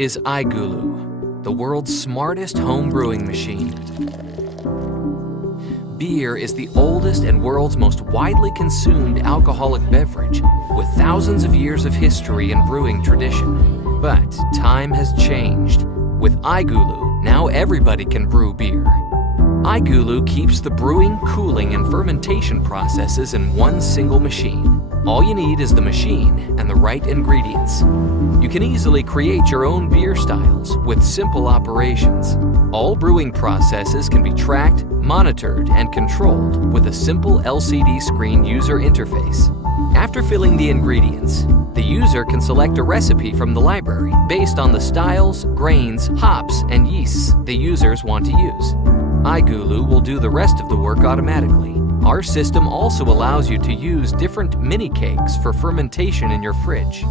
is iGulu, the world's smartest home brewing machine. Beer is the oldest and world's most widely consumed alcoholic beverage, with thousands of years of history and brewing tradition. But time has changed. With iGulu, now everybody can brew beer. iGulu keeps the brewing, cooling, and fermentation processes in one single machine. All you need is the machine and the right ingredients. You can easily create your own beer styles with simple operations. All brewing processes can be tracked, monitored, and controlled with a simple LCD screen user interface. After filling the ingredients, the user can select a recipe from the library based on the styles, grains, hops, and yeasts the users want to use. iGulu will do the rest of the work automatically. Our system also allows you to use different mini kegs for fermentation in your fridge.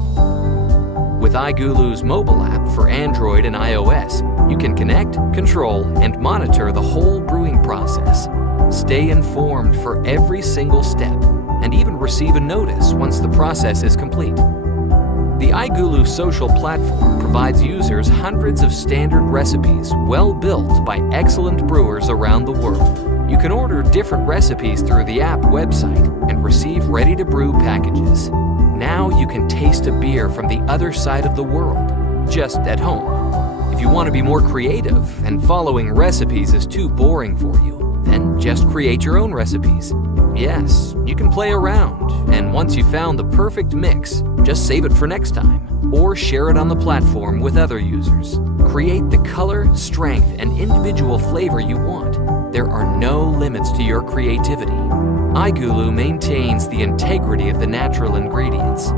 With iGulu's mobile app for Android and iOS, you can connect, control, and monitor the whole brewing process. Stay informed for every single step, and even receive a notice once the process is complete. The iGulu social platform provides users hundreds of standard recipes well built by excellent brewers around the world. You can order different recipes through the app website and receive ready-to-brew packages. Now you can taste a beer from the other side of the world, just at home. If you want to be more creative and following recipes is too boring for you, then just create your own recipes. Yes, you can play around, and once you've found the perfect mix, just save it for next time, or share it on the platform with other users. Create the color, strength, and individual flavor you want. There are no limits to your creativity. iGulu maintains the integrity of the natural ingredients.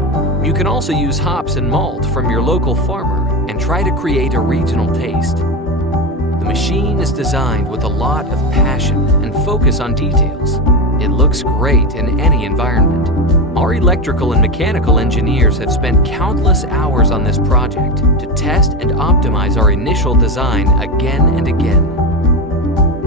You can also use hops and malt from your local farmer and try to create a regional taste. The machine is designed with a lot of passion and focus on details. It looks great in any environment. Our electrical and mechanical engineers have spent countless hours on this project to test and optimize our initial design again and again.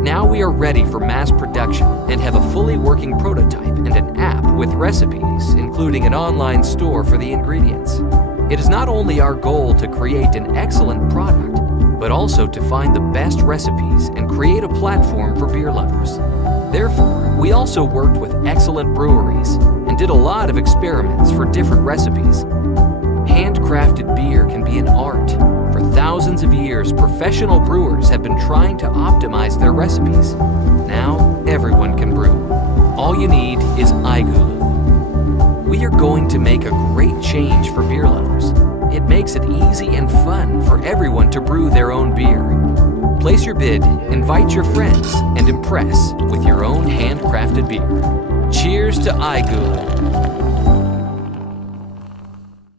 Now we are ready for mass production and have a fully working prototype and an app with recipes, including an online store for the ingredients. It is not only our goal to create an excellent product, but also to find the best recipes and create a platform for beer lovers. Therefore, we also worked with excellent breweries and did a lot of experiments for different recipes. Handcrafted beer can be an art. For thousands of years, professional brewers have been trying to optimize their recipes. Now, everyone can brew. All you need is iGulu. We are going to make a great change for beer lovers. It makes it easy and fun for everyone to brew their own beer. Place your bid, invite your friends, and impress with your own handcrafted beer. Cheers to iGulu.